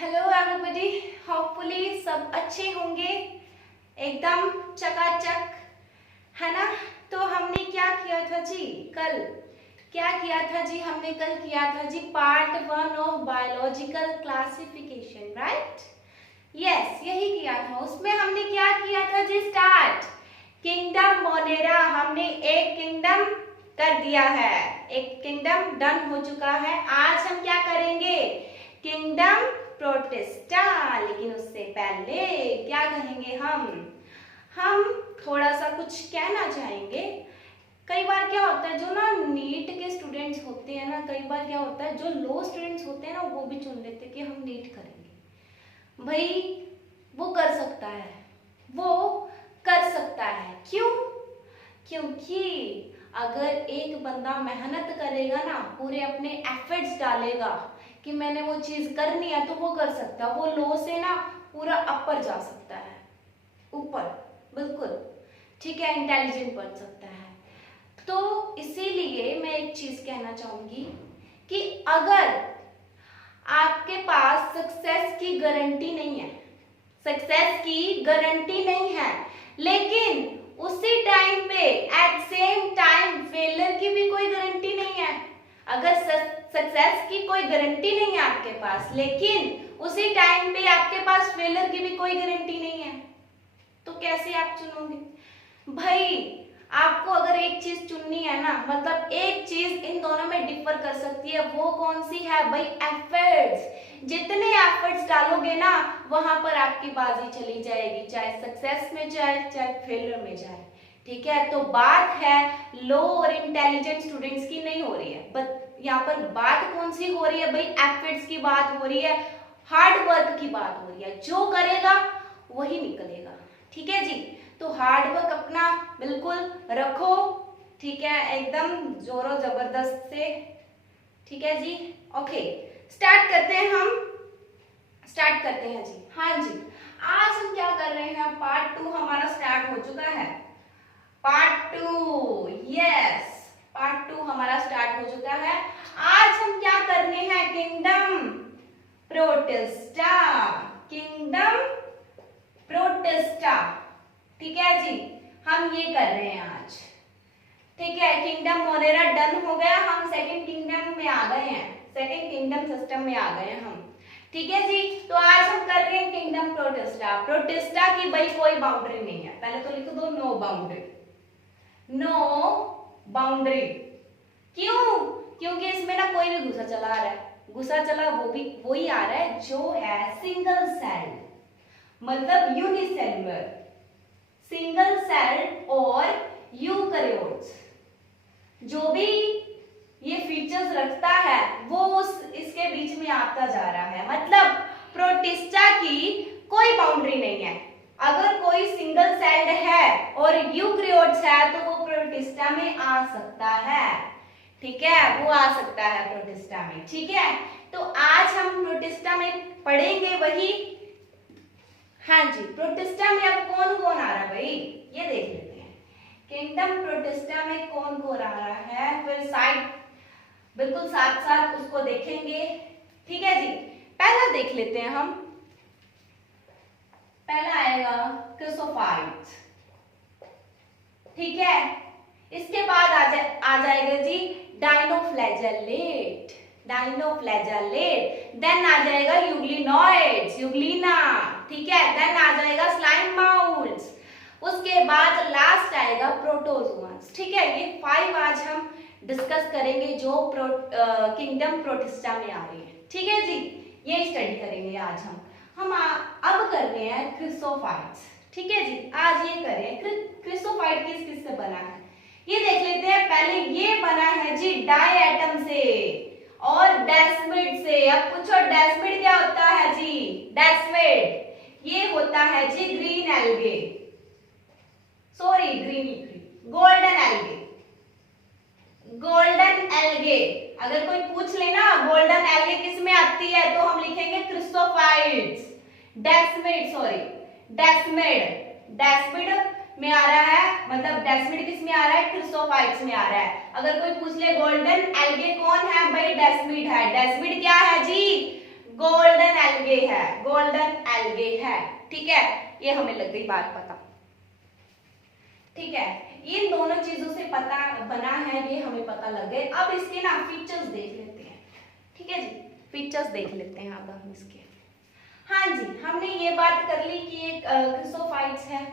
Hello everybody, hopefully सब अच्छे होंगे, एकदम चकाचक, है ना। तो हमने क्या किया था जी कल? हमने कल किया था जी part 1 of biological classification, right? Yes, यही किया था। उसमें हमने क्या किया था जी? Start kingdom Monera. हमने एक किंगडम कर दिया है, एक किंगडम डन हो चुका है। आज हम क्या करेंगे? Kingdom protista. लेकिन उससे पहले क्या कहेंगे हम थोड़ा सा कुछ कहना चाहेंगे। कई बार क्या होता है, जो ना नीट के स्टूडेंट्स होते हैं ना, कई बार क्या होता है, जो लो स्टूडेंट्स होते हैं ना, वो भी चुन लेते हैं कि हम नीट करेंगे। भाई वो कर सकता है, क्यों? क्योंकि अगर एक बंदा मेहनत करेगा ना, पूरे अपने एफर्ट्स डालेगा कि मैंने वो चीज करनी है, तो वो कर सकता है। वो लो से ना पूरा अपर जा सकता है, ऊपर, बिल्कुल, ठीक है, इंटेलिजेंट बन सकता है। तो इसीलिए मैं एक चीज कहना चाहूंगी कि अगर आपके पास सक्सेस की गारंटी नहीं है, लेकिन उसी टाइम पे एट सेम टाइम फेलियर की भी कोई गारंटी नहीं है। अगर सक्सेस की कोई गारंटी नहीं है आपके पास, लेकिन उसी टाइम पे आपके पास फेलियर की भी कोई गारंटी नहीं है, तो कैसे आप चुनोगे? भाई आपको अगर एक चीज चुननी है ना, मतलब एक चीज इन दोनों में डिफर कर सकती है, वो कौन सी है भाई? एफर्ट्स। जितने एफर्ट्स डालोगे ना, वहां पर आपकी बाजी चली जाएगी, चाहे सक्सेस में जाए चाहे फेलियर में जाए, ठीक है। तो बात है लो और इंटेलिजेंट स्टूडेंट्स की नहीं हो रही है, बट यहाँ पर बात कौन सी हो रही है भाई? एफर्ट्स की बात हो रही है, हार्ड वर्क की बात हो रही है। जो करेगा वही निकलेगा, ठीक है जी। तो हार्ड वर्क अपना बिल्कुल रखो, ठीक है, एकदम जोरों जबरदस्त से, ठीक है जी। ओके, स्टार्ट करते हैं जी। हाँ जी, आज हम क्या कर रहे हैं? पार्ट 2 हमारा स्टार्ट हो चुका है। पार्ट 2, यस, पार्ट 2 हमारा स्टार्ट हो चुका है। आज हम क्या करने हैं? किंगडम प्रोटिस्टा, ठीक है जी, हम ये कर रहे हैं आज, ठीक है। किंगडम मोनेरा डन हो गया, हम सेकंड किंगडम में आ गए हैं, सेकंड किंगडम सिस्टम में आ गए हैं हम, ठीक है जी। तो आज हम कर रहे हैं किंगडम प्रोटिस्टा की भाई कोई बाउंड्री नहीं है। पहले तो लिख दो नो बाउंड्री। क्यों? क्योंकि इसमें ना कोई भी घुसा चला आ रहा है, वो भी वही आ रहा है जो है सिंगल सेल, मतलब यूनिसेलुलर, सिंगल सेल और यूकैरियोट्स। जो भी ये फीचर्स रखता है वो इसके बीच में आता जा रहा है, मतलब प्रोटिस्टा की कोई बाउंड्री नहीं है। अगर कोई सिंगल सेल्ड है और यूकैरियोट्स है तो वो प्रोटिस्टा में आ सकता है, ठीक है, वो आ सकता है प्रोटिस्टा में, ठीक है। तो आज हम प्रोटिस्टा में पढ़ेंगे वही। हाँ जी, प्रोटिस्टा में अब कौन कौन आ रहा है भाई, ये देख लेते हैं। किंगडम प्रोटिस्टा में कौन कौन आ रहा है, फिर साइड बिल्कुल साथ साथ उसको देखेंगे, ठीक है जी। पहला देख लेते हैं हम, पहला आएगा क्रिसोफाइट्स, ठीक है। इसके बाद आ जाएगा जी डायनोफ्लैजेलेट, देन आ जाएगा यूग्लिनोइड्स, यूग्लिना, ठीक है, देन आ जाएगा स्लाइम माउल्स, उसके बाद लास्ट आएगा प्रोटोजोआंस, ठीक है। ये 5 आज हम डिस्कस करेंगे जो किंगडम प्रोटिस्टा में आ रही है, ठीक है जी। ये स्टडी करेंगे आज हम अब कर रहे हैं क्रिसोफाइट्स, ठीक है जी। आज ये करें क्रिसोफाइट किस से बना है, ये देख लेते हैं। पहले ये बना है जी डायएटम से और डेस्मिड से। अब पूछो डेस्मिड क्या होता है जी? डेस्मिड ये होता है जी ग्रीन एल्गे, गोल्डन एल्गे। अगर कोई पूछ लेना गोल्डन एल्गे किस में आती है, तो हम लिखेंगे क्रिसोफाइट्स। डेस्मिड में आ रहा है, मतलब डेस्मिड किस में आ रहा है? क्रिसोफाइट्स में आ रहा है। अगर कोई पूछ ले गोल्डन एल्गे कौन है भाई? डेस्मिड है। डेस्मिड क्या है जी? गोल्डन एल्गे है, गोल्डन एल्गे है। ठीक है, ये हमें लग गई बात पता। ठीक है, इन दोनों चीजों से पता बना है, ये हमें पता लग गए। अब इसके ना फीचर्स देख लेते हैं। ठीक है जी, फीचर्स देख लेते हैं अब हम इसके। हाँ जी, हमने ये बात कर ली कि ये क्रिसोफाइट्स है,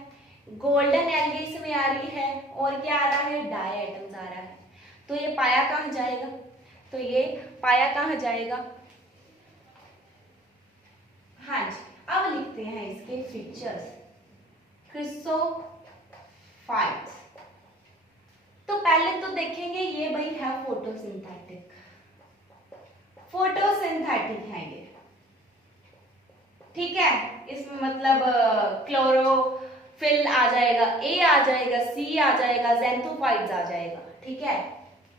गोल्डन एल्गे इसमें आ रही है, और क्या आ रहा है, डाई एटम्स आ रहा है। तो ये पाया कहाँ जाएगा, तो ये पाया कहाँ जाएगा। हाँ जी, अब लिखते हैं इसके फीचर्स। क्रिसोफाइट्स, तो पहले तो देखेंगे ये भाई है फोटोसिंथेटिक, फोटोसिंथेटिक है ये। ठीक है, इसमें मतलब क्लोरोफिल आ जाएगा, ए आ जाएगा, सी आ जाएगा, ज़ैंथोफाइट्स आ जाएगा। ठीक है,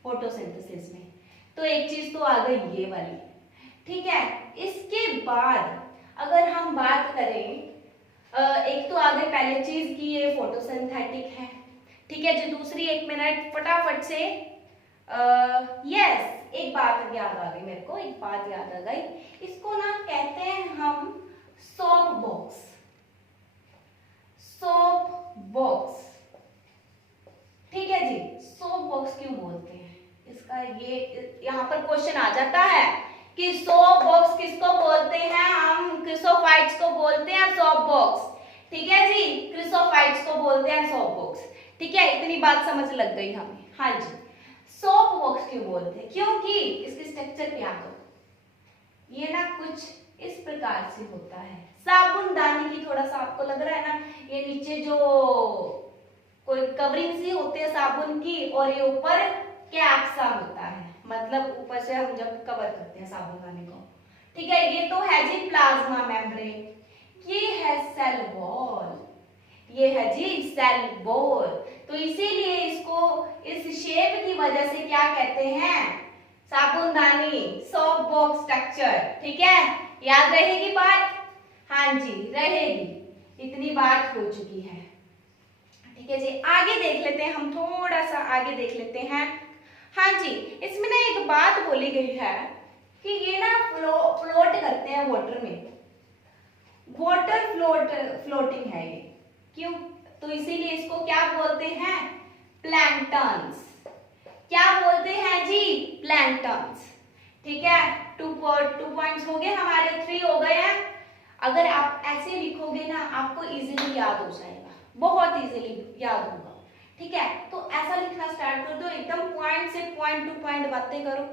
फोटोसिंथेसिस में तो एक चीज तो आ गई ये वाली। ठीक है, इसके बाद अगर हम बात करें, एक तो आ गई पहले चीज की ये फोटोसिंथेटिक है। ठीक है जी, दूसरी, एक मिनट फटाफट से, यस एक बात याद आ गई मेरे को, एक बात याद आ गई। इसको ना कहते हैं हम सोप बॉक्स, सोप बॉक्स। ठीक है जी, सोप बॉक्स क्यों बोलते हैं, इसका ये यहाँ पर क्वेश्चन आ जाता है कि सोप बॉक्स किसको बोलते हैं, हम क्रिसोफाइट्स को बोलते हैं सोप बॉक्स। ठीक है जी, क्रिसोफाइट्स को बोलते हैं सोप बॉक्स। ठीक है, इतनी बात समझ लग गई हमें। हाँ जी, सोप बॉक्स क्यों बोलते हैं, क्योंकि इसके स्ट्रक्चर पे आ दो, ये ना कुछ इस प्रकार से होता है, साबुनदानी की, थोड़ा सा आपको लग रहा है ना, ये नीचे जो कोई कवरिंग सी होती है साबुन की, और ये ऊपर कैप सा होता है, मतलब ऊपर से हम जब कवर करते हैं साबुनदानी को। ठीक है, ये तो है जी प्लाज्मा मेम्ब्रेन, ये है सेल वॉल, ये है जी सेल वॉल। तो इसीलिए इसको इस शेप की वजह से क्या कहते हैं, साबुनदानी, सोप बॉक्स स्ट्रक्चर। ठीक है, याद रहेगी बात, हाँ जी रहेगी, इतनी बात हो चुकी है। ठीक है जी, आगे देख लेते हैं, हम थोड़ा सा आगे देख लेते हैं। हाँ जी, इसमें ना एक बात बोली गई है कि ये ना फ्लोट करते हैं वाटर में, वाटर फ्लोटिंग है ये, क्यों, तो इसीलिए इसको क्या बोलते हैं, प्लैंक्टन्स। क्या बोलते हैं जी, प्लैंक्टन्स। ठीक है, 2 पॉइंट्स हो गए हमारे, 3 हो गए हैं। अगर आप ऐसे लिखोगे ना, आपको इजीली याद हो जाएगा, बहुत इजीली याद होगा। ठीक है, तो ऐसा लिखना स्टार्ट कर दो, एकदम पॉइंट से पॉइंट टू पॉइंट बातें करो।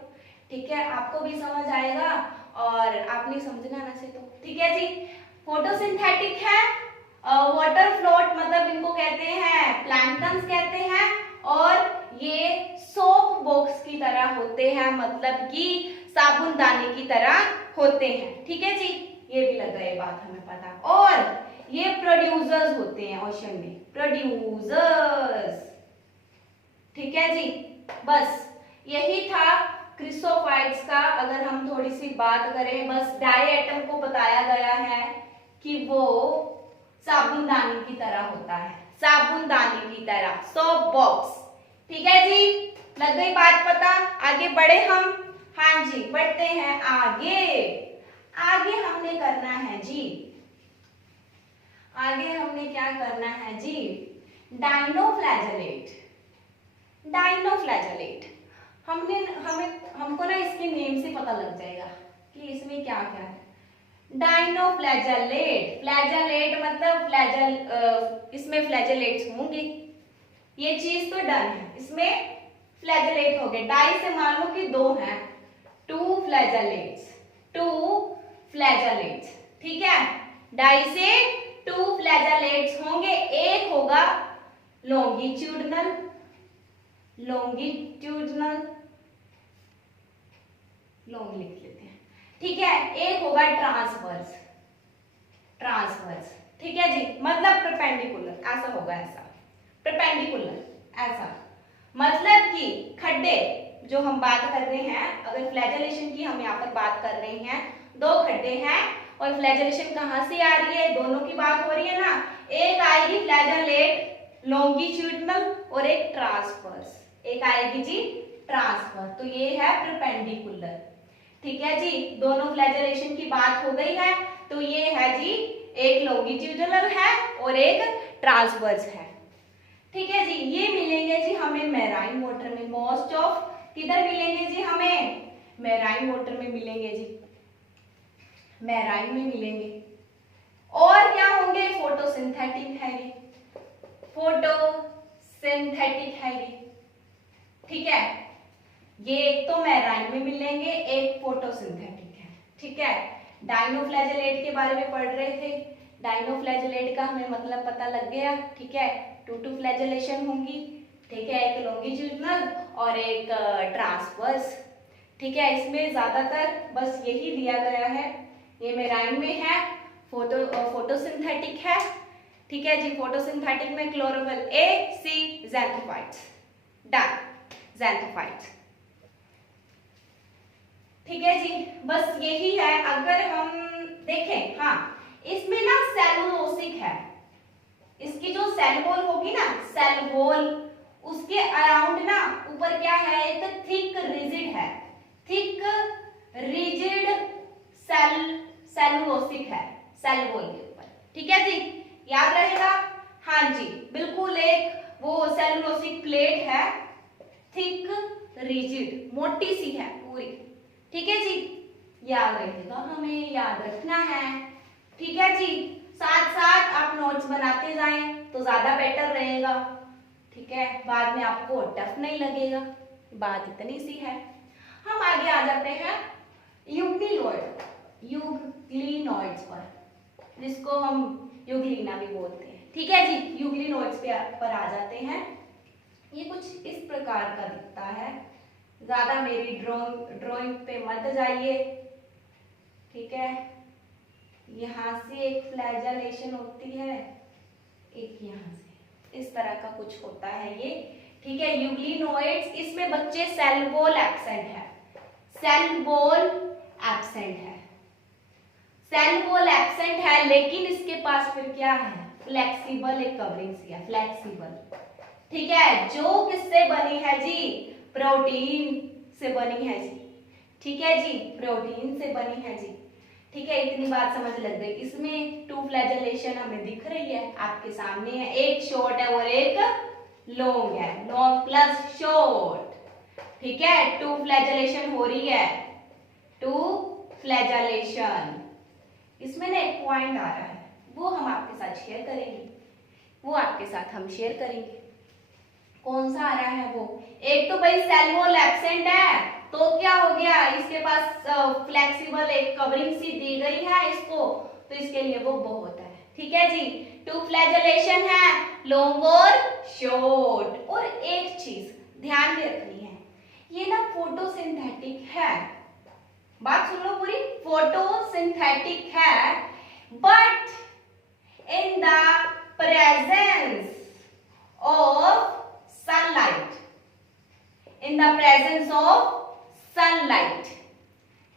ठीक है, आपको भी समझ आएगा, और आपने समझना ना से तो। ठीक है जी, फोटोसिंथेटिक है, वाटर फ्लोट मतलब इनको कहते हैं प्लैंक्टन्स कहते हैं, और ये सोप बॉक्स की तरह होते हैं, मतलब कि साबुनदानी की तरह होते हैं। ठीक है जी, ये भी लग गई बात हमें पता। और ये प्रोड्यूसर्स होते हैं ओशन में, प्रोड्यूसर्स। ठीक है जी, बस यही था क्रिसोफाइट्स का। अगर हम थोड़ी सी बात करें, बस डाई एटम को बताया गया है कि वो साबुनदानी की तरह होता है, साबुनदानी की तरह, सोप बॉक्स। ठीक है जी, लग गई बात पता, आगे बढ़े हम। हाँ जी, बढ़ते हैं आगे। आगे हमने करना है जी, आगे हमने क्या करना है जी, डायनोफ्लैजेलेट। डायनोफ्लैजेलेट हमको ना इसके नेम से पता लग जाएगा कि इसमें क्या क्या है। डायनोफ्लैजेलेट, फ्लैजेलेट मतलब इसमें फ्लैजेलेट्स होंगे, ये चीज तो डन है, इसमें फ्लैजेलेट हो गए। डाई से मान लो कि 2 हैं, 2 फ्लैजेलेट्स, 2 फ्लैजेलेट्स। ठीक है, डाई से 2 फ्लैजेलेट्स होंगे, एक होगा लॉन्गिट्यूडनल, लॉन्गिट्यूडनल, लॉन्ग लिख लेते हैं। ठीक है, एक होगा ट्रांसवर्स, ट्रांसवर्स। ठीक है जी, मतलब परपेंडिकुलर, ऐसा होगा, ऐसा परपेंडिकुलर, ऐसा मतलब कि खड्डे जो हम बात कर रहे हैं, अगर फ्लैजेलेशन की हम यहाँ पर बात कर रहे हैं, 2 खड्डे हैं, और फ्लैजेलेशन कहाँ से आ रही है, दोनों की बात हो रही है ना, एक आएगी फ्लैजेलेट लॉन्गिट्यूडनल और एक ट्रांसवर्स, एक आएगी जी ट्रांसवर्स, तो ये है परपेंडिकुलर। ठीक है जी, दोनों फ्लैजेलेशन की बात हो गई है। तो ये है जी, एक लॉन्गिट्यूडनल है और एक ट्रांसवर्स है। ठीक है जी, ये मिलेंगे जी हमें मैराइन वाटर में, मोस्ट ऑफ किधर मिलेंगे जी, हमें मैराइन वाटर में मिलेंगे जी, मैराइन में मिलेंगे। और क्या होंगे, फोटोसिंथेटिक है ये, फोटोसिंथेटिक है ये। ठीक है, ये एक तो मैराइन में मिलेंगे, एक फोटोसिंथेटिक है। ठीक है, डायनोफ्लैजेलेट के बारे में पढ़ रहे थे, डायनोफ्लैजेलेट का हमें मतलब पता लग गया। ठीक है, टू फ्लैजेलेशन होंगी। ठीक है, एक लॉन्गिट्यूडनल और एक ट्रांसवर्स। ठीक है, इसमें ज्यादातर बस यही दिया गया है, ये मैराइन में है, फोटोसिंथेटिक है। ठीक है जी, फोटोसिंथेटिक में क्लोरोफिल ए, सी, ज़ैंथोफाइट्स, डन, ज़ैंथोफाइट्स। ठीक है जी, बस यही है। अगर हम देखें, हाँ, इसमें ना सेलुलोसिक है, इसकी जो सेल वॉल होगी ना, सेल वॉल, उसके अराउंड ना ऊपर क्या है, एक थिक रिजिड है, थिक रिजिड सेलुलोसिक है सेल वॉल के ऊपर। ठीक है जी, याद रहेगा। हाँ जी, बिल्कुल, एक वो सेलुलोसिक प्लेट है, थिक रिजिड, मोटी सी है पूरी। ठीक है जी, याद रहेगा, हमें याद रखना है। ठीक है जी, साथ साथ आप नोट्स बनाते जाएं तो ज्यादा बेटर रहेगा। ठीक है, बाद में आपको टफ नहीं लगेगा, बात इतनी सी है। हम आगे आ जाते हैं यूग्लिनोइड, यूग्लिनोइड्स पर, जिसको हम यूग्लिना भी बोलते हैं। ठीक है जी, यूग्लिनोइड्स पर आ जाते हैं। ये कुछ इस प्रकार का दिखता है, ज्यादा मेरी ड्राइंग पे मत जाइए। ठीक है, यहाँ से एक फ्लैजेलेशन होती है, एक यहाँ से, इस तरह का कुछ होता है ये। ठीक है, यूग्लिनोइड्स, इसमें बच्चे सेल वॉल एब्सेंट है, सेल वॉल एब्सेंट है, सेल वॉल एब्सेंट है, लेकिन इसके पास फिर क्या है, फ्लेक्सिबल एक कवरिंग सी है, फ्लेक्सिबल। ठीक है, जो किससे बनी है जी, प्रोटीन से बनी है जी। ठीक है जी, प्रोटीन से बनी है जी। ठीक है, इतनी बात समझ लग गई। इसमें टू फ्लैजेलेशन हमें दिख रही है, आपके सामने है, एक शॉर्ट है और एक लॉन्ग है, लॉन्ग प्लस शॉर्ट। ठीक है, टू फ्लैजेलेशन हो रही है, टू फ्लैजेलेशन। इसमें ना एक पॉइंट आ रहा है, वो हम आपके साथ शेयर करेंगे, वो आपके साथ हम शेयर करेंगे। कौन सा आ रहा है वो, एक तो भाई सेल वॉल एब्सेंट है, तो क्या हो गया, इसके पास फ्लेक्सिबल एक कवरिंग सी दी गई है इसको, तो इसके लिए वो बहुत है। ठीक है जी, टू फ्लैजेलेशन है, लॉन्ग और शॉर्ट। और एक चीज ध्यान में रखनी है, ये ना फोटोसिंथेटिक है, बात सुन लो पूरी, फोटोसिंथेटिक है, but in the presence of sunlight, in the presence of sunlight।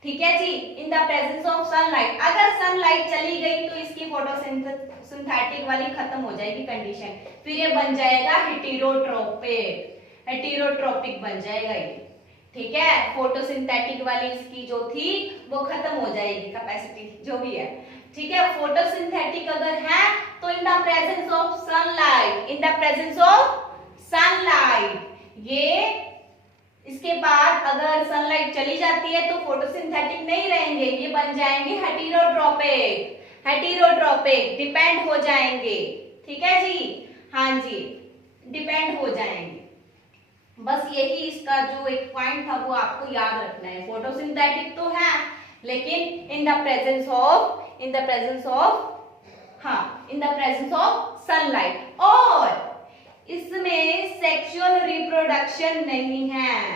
ठीक है जी, in the presence of sunlight, अगर सनलाइट चली गई तो इसकी फोटोसिंथेटिक वाली खत्म हो जाएगी कंडीशन, फिर ये बन जाएगा हेटेरोट्रोपिक, हेटेरोट्रोपिक बन जाएगा ये। ठीक है, फोटोसिंथेटिक वाली इसकी जो थी वो खत्म हो जाएगी, कैपेसिटी जो भी है। ठीक है, फोटोसिंथेटिक अगर है तो इन the presence of sunlight, in the presence of sunlight, ये इसके बाद अगर सनलाइट चली जाती है तो फोटोसिंथेटिक नहीं रहेंगे, ये बन जाएंगे हेटेरोट्रोपिक, हेटेरोट्रोपिक डिपेंड हो जाएंगे। ठीक है जी, हाँ जी, डिपेंड हो जाएंगे। बस यही इसका जो एक पॉइंट था वो आपको याद रखना है, फोटोसिंथेटिक तो है लेकिन in the presence of, in the presence of, हाँ, in the presence of sunlight. और इसमें सेक्सुअल रिप्रोडक्शन नहीं है,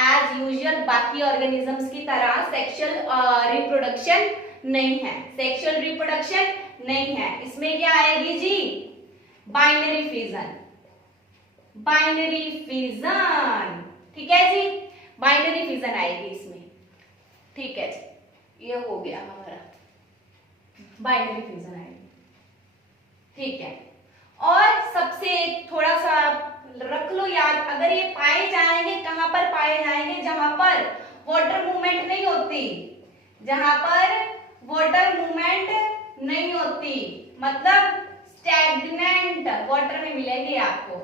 एज यूजुअल बाकी ऑर्गेनिजम्स की तरह सेक्सुअल रिप्रोडक्शन नहीं है, सेक्सुअल रिप्रोडक्शन नहीं है। इसमें क्या आएगी जी, बाइनरी फिजन, बाइनरी फिजन। ठीक है जी, बाइनरी फिजन आएगी इसमें। ठीक है जी, ये हो गया हमारा, बाइनरी फिजन आएगी। ठीक है, और सबसे थोड़ा सा रख लो याद, अगर ये पाए जाएंगे, कहां पर पाए जाएंगे, जहां पर वाटर मूवमेंट नहीं होती, जहां पर वाटर मूवमेंट नहीं होती, मतलब स्टैग्नेंट वाटर में मिलेंगे आपको,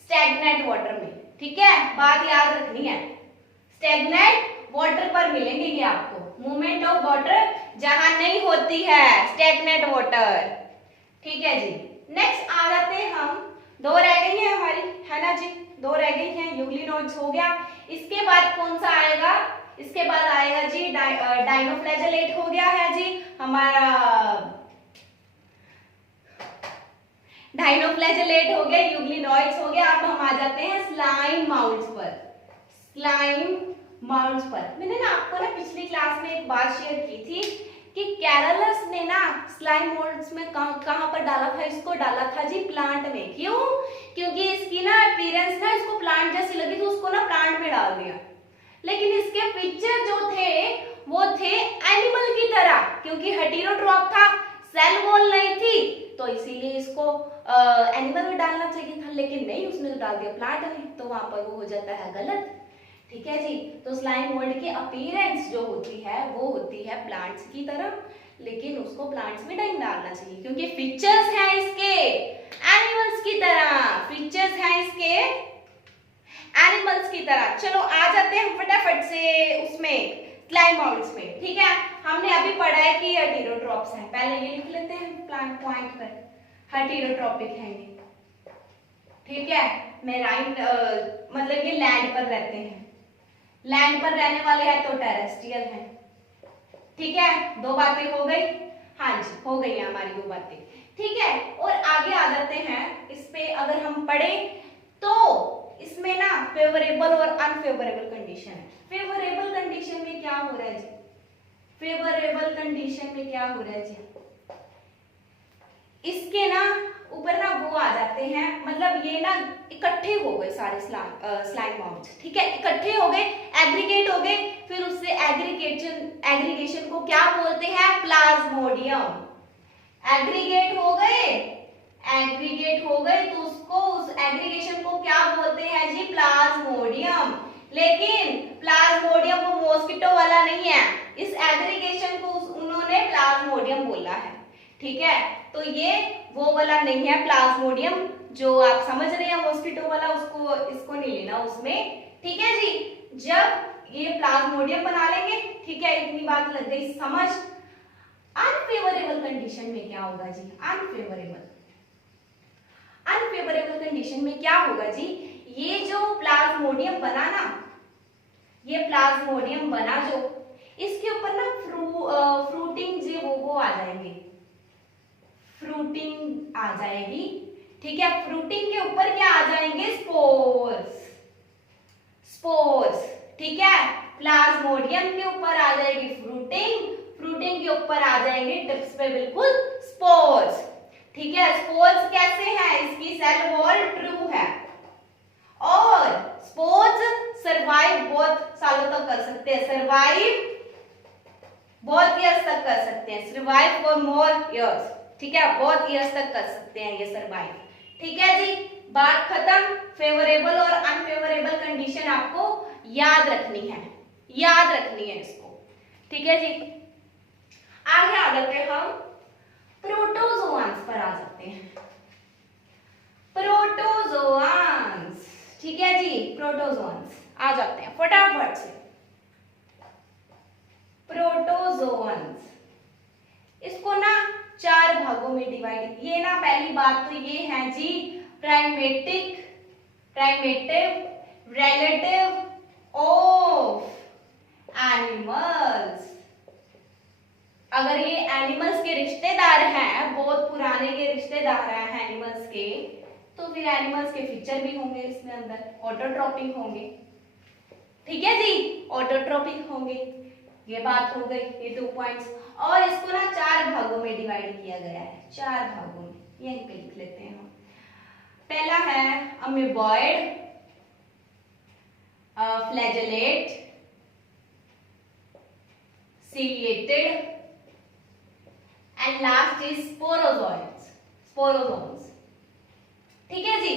स्टैग्नेंट वाटर में, ठीक है, बात याद रखनी है, स्टैग्नेंट वाटर पर मिलेंगे ये आपको, मूवमेंट ऑफ वाटर जहां नहीं होती है, स्टैग्नेंट वाटर, ठीक है जी। नेक्स्ट आ जाते हैं हम, दो रह गई है हमारी, है ना जी, दो रह गई हैं, यूग्लिनोइड्स हो गया, इसके बाद कौन सा आएगा, इसके बाद आएगा जी डाइनोफ्लैजेलेट हो गया है जी हमारा, डाइनोफ्लैजेलेट हो गया, यूग्लिनोइड्स हो गया। अब हम आ जाते हैं स्लाइम माउल्ट्स पर, स्लाइम माउल्ट्स पर। मैंने ना आपको ना पिछली क्लास में एक बात शेयर की थी कि कैरलस ने ना स्लाइम मोल्ड्स में कहां पर डाला था, इसको डाला था जी प्लांट में। क्यों? क्योंकि इसकी ना अपीयरेंस ना इसको प्लांट जैसी लगी तो उसको ना प्लांट में डाल दिया, लेकिन इसके फीचर जो थे वो थे एनिमल की तरह, क्योंकि हेटेरोट्रॉप था, सेल वॉल नहीं थी, तो इसीलिए इसको एनिमल में डालना चाहिए था, लेकिन नहीं, उसने तो डाल दिया प्लांट में, तो वहां पर वो हो जाता है गलत, ठीक है जी। तो स्लाइम मोल्ड की अपीयरेंस जो होती है वो होती है प्लांट्स की तरह, लेकिन उसको प्लांट्स में नहीं डालना चाहिए, क्योंकि फीचर्स हैं इसके एनिमल्स की तरह, फीचर्स हैं इसके एनिमल्स की तरह। चलो आ जाते हैं हम फटाफट से उसमें स्लाइम मोल्ड्स में, ठीक है। हमने अभी पढ़ा है कि हेटेरोट्रॉप्स हैं, पहले ये लिख लेते हैं प्लांट पॉइंट पर, हेटेरोट्रॉपिक है ये, ठीक है। मेराइन मतलब ये लैंड पर रहते हैं, लैंड पर रहने वाले हैं तो टेरेस्ट्रियल हैं, ठीक है। दो बातें हो गई, हाँ जी हो गई है हमारी दो बातें, ठीक है। और आगे आ जाते हैं इस पे, अगर हम पढ़े तो इसमें ना फेवरेबल और अनफेवरेबल कंडीशन है। फेवरेबल कंडीशन में क्या हो रहा है जी, फेवरेबल कंडीशन में क्या हो रहा है जी, इसके ना ऊपर ना वो आ जाते हैं, मतलब ये ना इकट्ठे हो गए सारे स्लाइम माउल्ट्स, ठीक है, इकट्ठे हो गए, एग्रीगेट हो गए, फिर उससे एग्रीगेशन को क्या बोलते हैं, प्लाज्मोडियम। एग्रीगेट हो गए, एग्रीगेट हो गए तो उसको, उस एग्रीगेशन को क्या बोलते हैं जी, प्लाज्मोडियम। लेकिन प्लाज्मोडियम वो मॉस्किटो वाला नहीं है, इस एग्रीगेशन को उन्होंने प्लाज्मोडियम बोला है, ठीक है। तो ये वो वाला नहीं है प्लाज्मोडियम जो आप समझ रहे हैं मॉस्किटो वाला, उसको इसको नहीं लेना उसमें, ठीक है जी। जब ये प्लाज्मोडियम बना लेंगे, ठीक है, इतनी बात लग गई समझ। अनफेवरेबल कंडीशन में क्या होगा जी, अनफेवरेबल, अनफेवरेबल कंडीशन में क्या होगा जी, ये जो प्लाज्मोडियम बना ना, ये प्लाज्मोडियम बना जो, इसके ऊपर ना फ्रूटिंग जो वो आ जाएंगे, फ्रूटिंग आ जाएगी, ठीक है। फ्रूटिंग के ऊपर क्या आ जाएंगे, स्पोर्स, स्पोर्स, ठीक है। प्लाज्मोडियम के ऊपर आ जाएगी फ्रूटिंग, फ्रूटिंग के ऊपर आ जाएंगे टिप्स पे बिल्कुल स्पोर्स, ठीक है। स्पोर्स कैसे हैं, इसकी सेल वॉल ट्रू है, और स्पोर्स सरवाइव बहुत सालों तक कर सकते हैं, सरवाइव बहुत ईयर्स तक कर सकते हैं, सरवाइव फॉर मोर ईयर्स, ठीक है, बहुत ईयर्स तक कर सकते हैं ये सरवाइव, ठीक है जी। बात खत्म। फेवरेबल और अनफेवरेबल कंडीशन आपको याद रखनी है, याद रखनी है इसको, ठीक है जी। आगे आ जाते हैं हम प्रोटोजोआंस पर, आ जाते हैं प्रोटोजोआंस, ठीक है जी, प्रोटोजोआंस आ जाते हैं फटाफट से। प्रोटोजोआंस, इसको ना चार भागों में डिवाइड, ये ना पहली बात तो ये है जी प्राइमेटिव रिलेटिव ऑफ एनिमल्स। अगर ये एनिमल्स के रिश्तेदार हैं, बहुत पुराने के रिश्तेदार हैं एनिमल्स के, तो फिर एनिमल्स के फीचर भी होंगे इसमें अंदर, ऑटोट्रॉपिक होंगे, ठीक है जी, ऑटोट्रॉपिक होंगे। ये बात हो गई, ये 2 पॉइंट्स। और इसको ना चार भागों में डिवाइड किया गया है, चार भागों में, यहीं पे लिख लेते हैं हम। पहला है amoeboid, flagellate, ciliated, and last is sporozoids, sporozoans, ठीक है जी।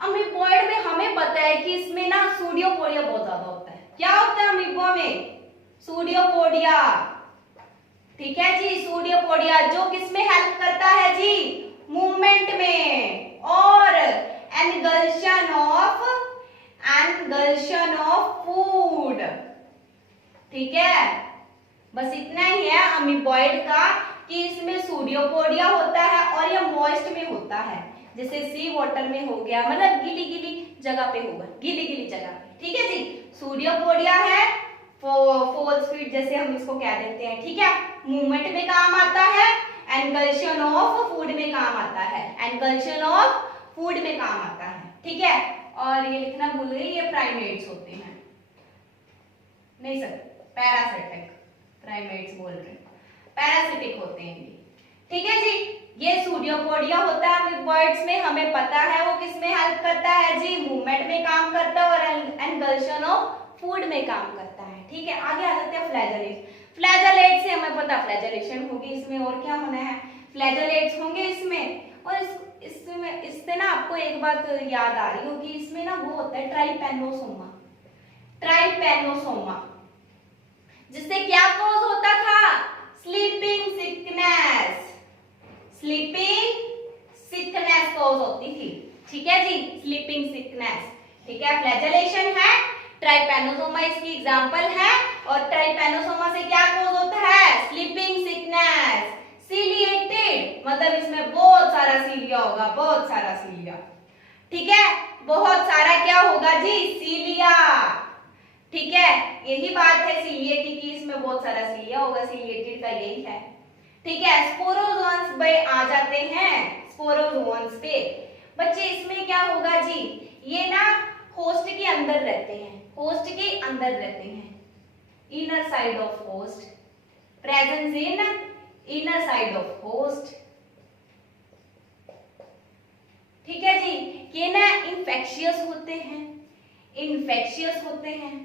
अमीबॉइड में हमें पता है कि इसमें ना सूडोपोडिया बहुत ज्यादा होता है, क्या होता है अमीबा में? सूडोपोडिया। ठीक है जी, सूडोपोडिया जो किसमें हेल्प करता है जी? मूवमेंट में और एनगल्शन ऑफ फूड। ठीक है, बस इतना ही है अमीबॉइड का कि इसमें सूडोपोडिया होता है और ये मॉइस्ट में होता है, जैसे सी वाटर में हो गया, मतलब गीली गीली जगह पे होगा, गीली गीली जगह पे। ठीक है जी, सूडोपोडिया है, फोल्स फीट जैसे हम इसको कह देते हैं। ठीक है, मूवमेंट में काम आता है, एनगल्शन ऑफ फूड में काम आता है, एनगल्शन ऑफ फूड में काम आता है। ठीक है, और ये लिखना भूल गई, ये प्राइमेट्स होते हैं, नहीं सर पैरासिटिक, प्राइमेट्स बोल रहे हैं, पैरासिटिक होते हैं ये। ठीक है जी, ये सूडोपोडिया होता है अमीबॉइड्स में, हमें पता है वो किस में हेल्प करता है जी? मूवमेंट में काम करता है और एनगल्शन ऑफ फूड में काम करता है। ठीक है, आगे आ जाते हैं फ्लैजेलेट। फ्लैजेलेट से हमें पता फ्लैजेलेशन होगी इसमें, और क्या होना है? फ्लैजेलेट्स होंगे इसमें। और इससे ना आपको एक बात याद आ रही होगी, इसमें ना वो होता है ट्राइपैनोसोमा, ट्राइपैनोसोमा, जिससे क्या कॉज होता था? Sleeping sickness, sleeping sickness cause होती थी। ठीक है जी, स्लीपिंग सिकनेस। ठीक है, फ्लैजेलेशन है, ट्राइपैनोसोमा इसकी एग्जांपल है, और ट्राइपैनोसोमा से क्या कॉज होता है? Sleeping sickness. सीलिएटेड मतलब इसमें बहुत सारा सीलिया होगा, बहुत सारा सीलिया। ठीक है, बहुत सारा क्या होगा जी? सीलिया। ठीक है, यही बात है सीलिएटी की, इसमें बहुत सारा सीलिया होगा, सीलिएटेड का यही है। ठीक है, स्पोरोजोन्स पे आ जाते हैं, स्पोरोजोन्स पे बच्चे इसमें क्या होगा जी? ये ना होस्ट के अंदर रहते हैं, होस्ट के अंदर रहते हैं, inner side of host, presence in inner side of host. ठीक है जी, ये ना इन्फेक्शियस होते हैं, इन्फेक्शियस होते हैं।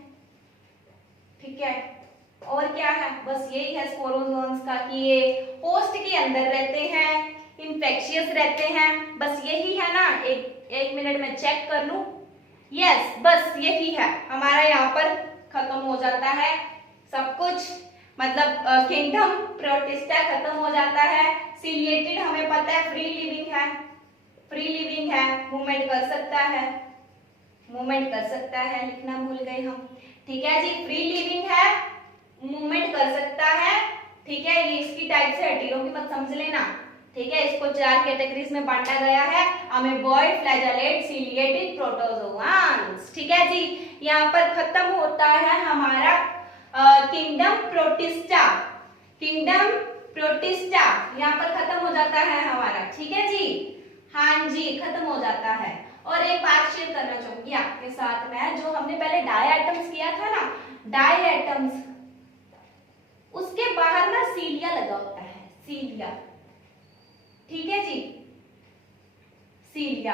ठीक है, और क्या है? बस यही है स्पोरोजोन्स का कि ये होस्ट के अंदर रहते हैं, इन्फेक्शियस रहते हैं, बस यही है ना। एक मिनट में चेक कर लूं। यस, बस यही है, हमारा यहाँ पर खत्म हो जाता है सब कुछ, मतलब किंगडम प्रोटिस्टा खत्म हो जाता है। सीलिएटेड हमें पता है फ्री लिविंग है, फ्री लिविंग है, मूवमेंट कर सकता है, मूवमेंट कर सकता है, लिखना भूल गए हम। ठीक है जी, फ्री लिविंग है, मूवमेंट कर सकता है। ठीक है, ये इसकी टाइप से हटी होगी, मत समझ लेना। ठीक है, इसको 4 कैटेगरीज में बांटा गया है, अमीबॉइड, फ्लैजेलेट, सीलिएटेड, प्रोटोजोआंस। ठीक है जी, यहाँ पर खत्म होता है हमारा किंगडम प्रोटिस्टा, किंगडम प्रोटिस्टा यहाँ पर खत्म हो जाता है हमारा। ठीक है जी, हाँ जी, खत्म हो जाता है। और एक बात शेयर करना चाहूंगी आपके साथ में, जो हमने पहले डाई एटम्स किया था ना, डाई एटम्स, उसके बाहर ना सीलिया लगा होता है, सीलिया। ठीक है जी, सीलिया।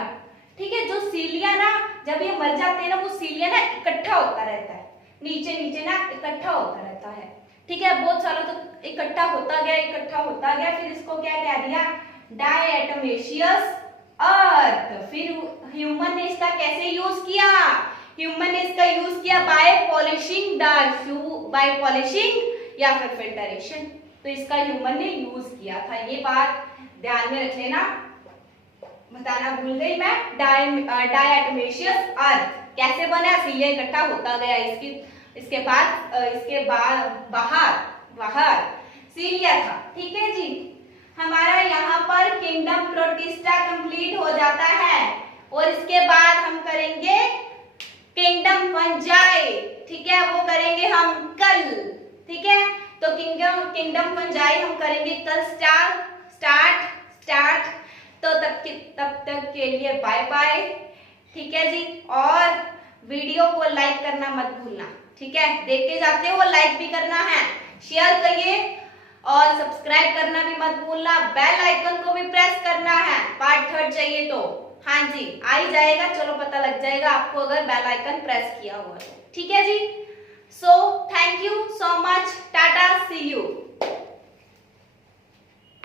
ठीक है, जो सीलिया ना जब ये मर जाते हैं ना, वो सीलिया ना इकट्ठा होता रहता है, नीचे नीचे ना इकट्ठा होता रहता है। ठीक है, बहुत सालों तक इकट्ठा होता गया, इकट्ठा होता गया, फिर इसको क्या कह दिया? डायटोमेशियस अर्थ। फिर ह्यूमन ने इसका कैसे यूज किया? ह्यूमन ने इसका यूज किया बाय पॉलिशिंग बाय पॉलिशिंग या फिर फिल्टरेशन। तो इसका ह्यूमन ने यूज किया था, ये बात ध्यान में रख लेना, बताना भूल गई मैं। डायटोमेशियस अर्थ कैसे बना? सीलिया इकट्ठा होता गया, इसके बाद बाहर सीलिया था। ठीक है जी, हमारा यहाँ पर किंगडम प्रोटिस्टा कंप्लीट हो जाता है, और इसके बाद हम करेंगे किंगडम फंजाई। ठीक है, वो करेंगे हम कल। ठीक है, तो किंगडम फंजाई हम करेंगे कल स्टार्ट। तो तब तक के लिए बाय बाय। ठीक है जी, और वीडियो को लाइक करना मत भूलना। ठीक है, देख के जाते हो, लाइक भी करना है, शेयर करिए और सब्सक्राइब करना भी मत भूलना। बेल आइकन को भी प्रेस करना है, पार्ट 3 चाहिए तो। हाँ जी, आ ही जाएगा, चलो पता लग जाएगा आपको अगर बेल आइकन प्रेस किया हुआ है। ठीक है जी, so thank you so much, tata, see you.